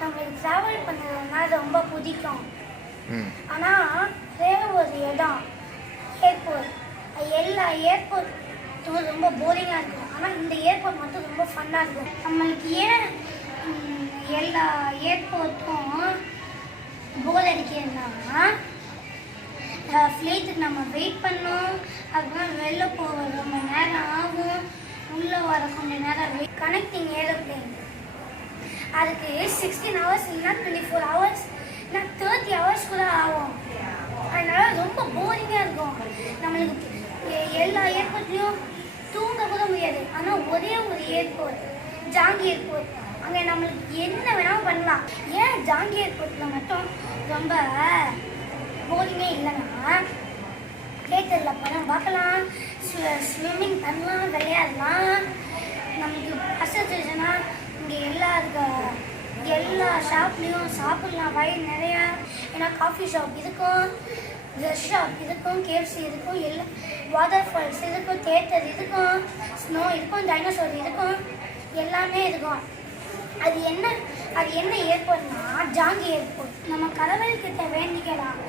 நம்மளுக்கு ட்ராவல் பண்ணுறதுனா ரொம்ப பிடிக்கும். ஆனால் ஒரே ஒரு இடம் ஏர்போர்ட். எல்லா ஏர்போர்ட்டும் ரொம்ப போரிங்காக இருக்கும். ஆனால் இந்த ஏர்போர்ட் மட்டும் ரொம்ப ஃபன்னாக இருக்கும். நம்மளுக்கு ஏன் எல்லா ஏர்போர்ட்டும் போர் அடிக்கிறதுனா ஃப்ளைட்டுக்கு நம்ம வெயிட் பண்ணோம். அதுக்கப்புறம் வெளில போக ரொம்ப நேரம் ஆகும். உள்ளே வர கொஞ்சம் நேரம் வெயிட். கனெக்டிங் ஏரோப்ளேன் அதுக்கு 16 hours இல்லைனா 24 hours இல்லை 30 hours கூட ஆகும். அதனால் ரொம்ப போரிங்காக இருக்கும். நம்மளுக்கு எல்லா ஏர்போர்ட்லேயும் தூங்க கூட முடியாது. ஆனால் ஒரே ஒரு ஏர்போர்ட் ஜாங்கி ஏர்போர்ட். அங்கே நம்மளுக்கு என்ன வேணாலும் பண்ணலாம். ஏன் ஜாங்கி ஏர்போர்ட்டில் மட்டும் ரொம்ப போரிங்கே இல்லைன்னா தியேட்டரில் படம் பார்க்கலாம், ஸ்விம்மிங் பண்ணலாம், விளையாடலாம். நமக்கு அசோசியேஷனா இங்கே எல்லா ஷாப்லேயும் சாப்பிட்லாம். வயிறு நிறையா. ஏன்னா காஃபி ஷாப் இருக்கும், ட்ரெஸ் ஷாப் இருக்கும், கேஎஃப்சி இருக்கும், எல்லா வாட்டர் ஃபால்ஸ் இருக்கும், தியேட்டர் இருக்கும், ஸ்னோ இருக்கும், டைனோசர் இருக்கும், எல்லாமே இருக்கும். அது என்ன ஏர்போர்ட்னா ஜாங்கி ஏர்போர்ட். நம்ம கடவுள்கிட்ட வேண்டிக்கலாம்,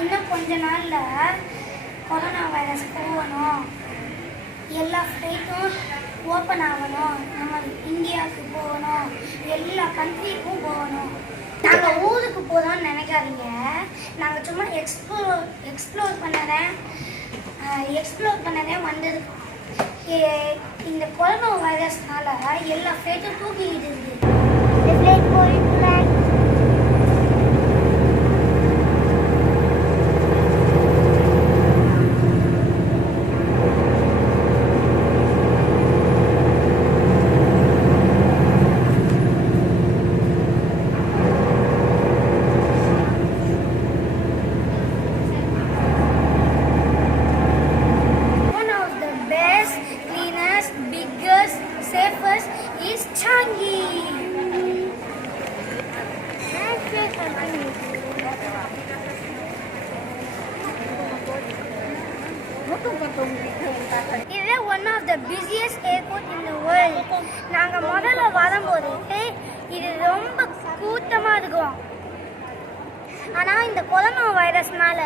இன்னும் கொஞ்ச நாளில் கொரோனா வைரஸ் போகணும், எல்லா ஃப்ளைட்டும் ஓப்பன் ஆகணும், நம்ம இந்தியாவுக்கு போகணும், எல்லா கண்ட்ரிக்கும் போகணும். நாங்கள் ஊருக்கு போகிறோம்னு நினைக்காதீங்க. நாங்கள் சும்மா எக்ஸ்ப்ளோர் பண்ணதே வந்திருக்கோம். இந்த கொரோனா வைரஸ்னால எல்லா ஃப்ளைட்டும் தூக்கிக்கிட்டு இருக்குது. இது one of the busiest airport in the world. நாங்கள் முதல்ல வரும்போது இது ரொம்ப கூட்டமாக இருக்கும். ஆனால் இந்த கொரோனா வைரஸ்னால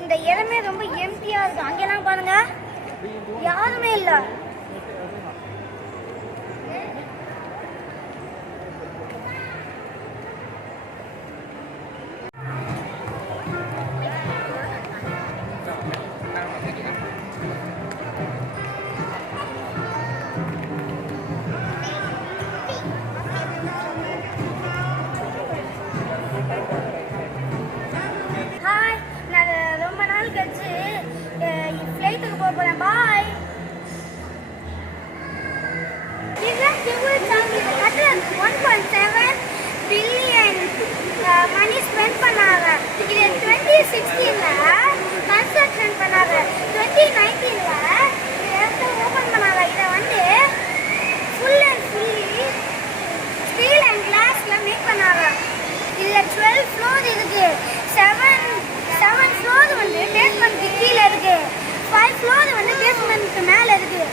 இந்த இடமே ரொம்ப எம்டியாக இருக்கும். அங்கெல்லாம் பாருங்க, யாருமே இல்லை. Bye. At 1.7 billion money spent பண்ணாங்க. இது 2016ல கன்ஸ்ட்ரக்ஷன் பண்ணாங்க. 2019ல இதை ஓபன் பண்ணாங்க. இதை வந்து full and fully steel and கிளாஸ்ல மேக் பண்ணாங்க. இதுல 12 ஃப்ளோர் இருக்கு. 7 ஃப்ளோர் வந்து பேஸ்மெண்ட் கீழே இருக்கு. 5 ஃப்ளோர் வந்து பேஸ்மெண்ட்க்கு மேலே இருக்கு.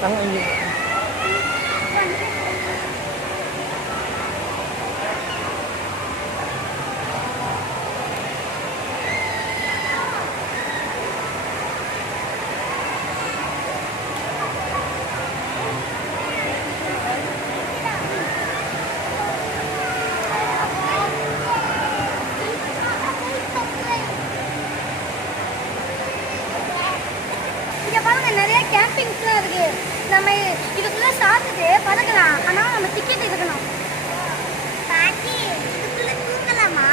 இங்கே இங்க பாருங்க நிறைய கேம்பிங்ஸ்லாம் இருக்கு. நம்ம இதுக்குள்ள சாப்பிட்டுட்டு பறக்கலாம். ஆனால் நம்ம டிக்கெட் எடுக்கணும். பாட்டி இதுக்குள்ள தூங்கலாமா?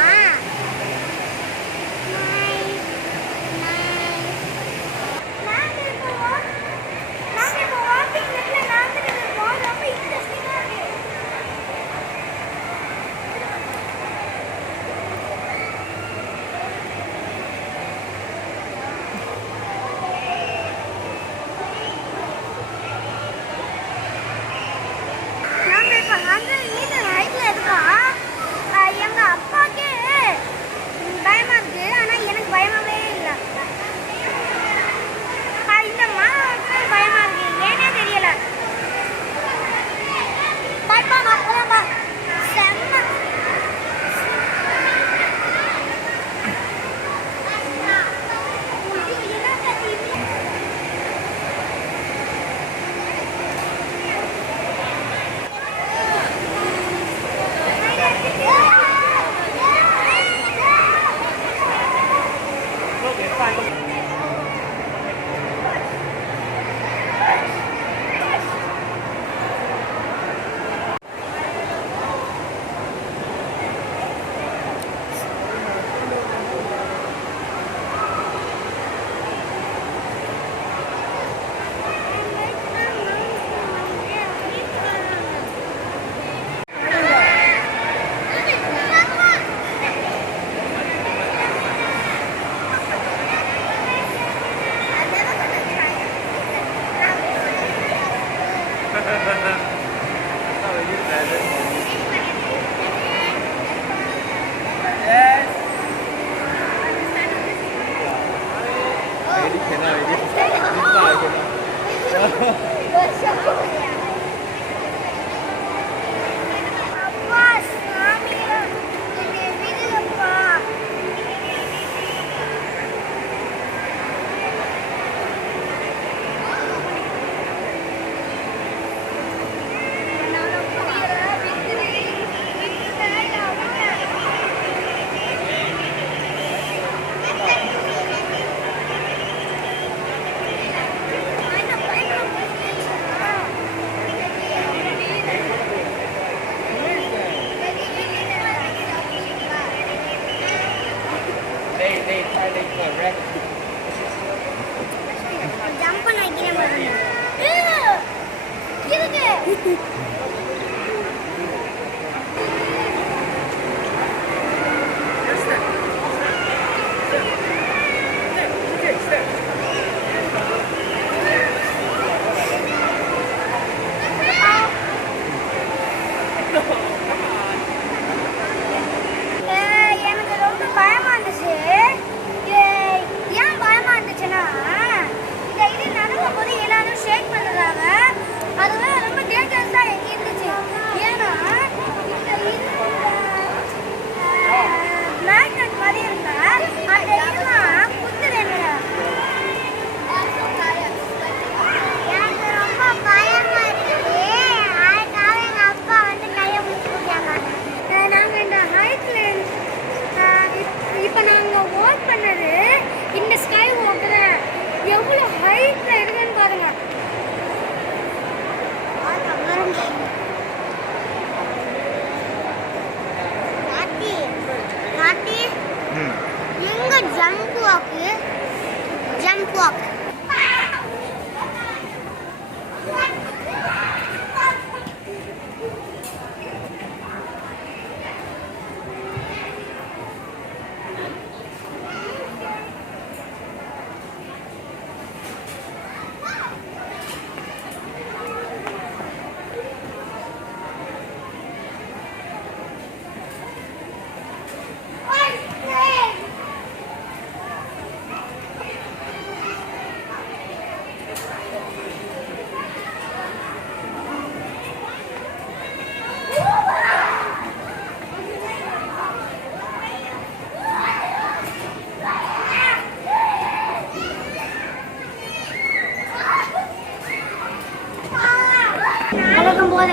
எங்க அப்பாக்கே பயமா இருக்கு, ஆனா எனக்கு பயமாவே இல்லை. இந்த மாவுக்கு பயமா இருக்கு, ஏனே தெரியல. பாப்பா அப்பா செம்ம அப்பா சாமியா என்னை விடுங்கப்பா. ஜம்ப் பண்ண வைக்கிறேன் பாருங்க. இருக்கு எனக்கு ரொம்ப பயமா இருந்துச்சு. ஏன் பயமா இருந்துச்சுன்னா, இந்த இது நடக்கும் போது எல்லாரும் ஷேக் பண்ணுறாங்க. அதுவே ரொம்ப டேஞ்சரஸாக இருந்துச்சு. வழக்கம் போல